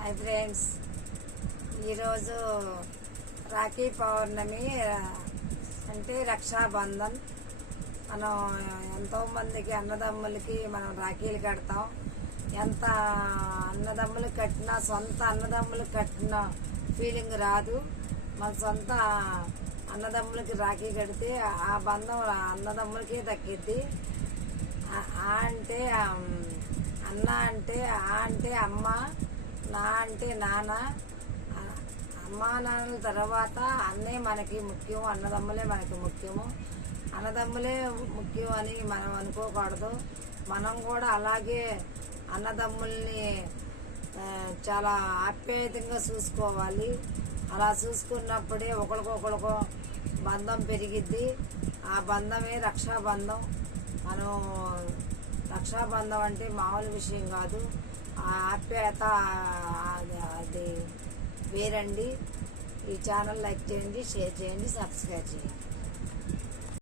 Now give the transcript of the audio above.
Hi friends, ఈరోజు రాఖీ పౌర్ణమి అంటే రక్షాబంధన్. మనం ఎంతోమందికి అన్నదమ్ములకి మనం రాఖీలు కడతాం. ఎంత అన్నదమ్ములు కట్టినా సొంత అన్నదమ్ములు కట్టిన ఫీలింగ్ రాదు. మన సొంత అన్నదమ్ములకి రాఖీ కడితే ఆ బంధం అన్నదమ్ములకే దక్కిద్ది. అంటే అన్న అంటే అంటే అమ్మ, నా అంటే నాన్న. అమ్మా నాన్నల తర్వాత అన్నే మనకి ముఖ్యం, అన్నదమ్ములే మనకి ముఖ్యము. అన్నదమ్ములే ముఖ్యం అని మనం అనుకోకూడదు. మనం కూడా అలాగే అన్నదమ్ముల్ని చాలా ఆప్యాయతంగా చూసుకోవాలి. అలా చూసుకున్నప్పుడే ఒకరికొకరికి బంధం పెరిగిద్ది. ఆ బంధమే రక్షాబంధం. మనం రక్షాబంధం అంటే మామూలు విషయం కాదు. ఆ ఆప్యాయత అది వేరండి. ఈ ఛానల్ లైక్ చేయండి, షేర్ చేయండి, సబ్స్క్రైబ్ చేయండి.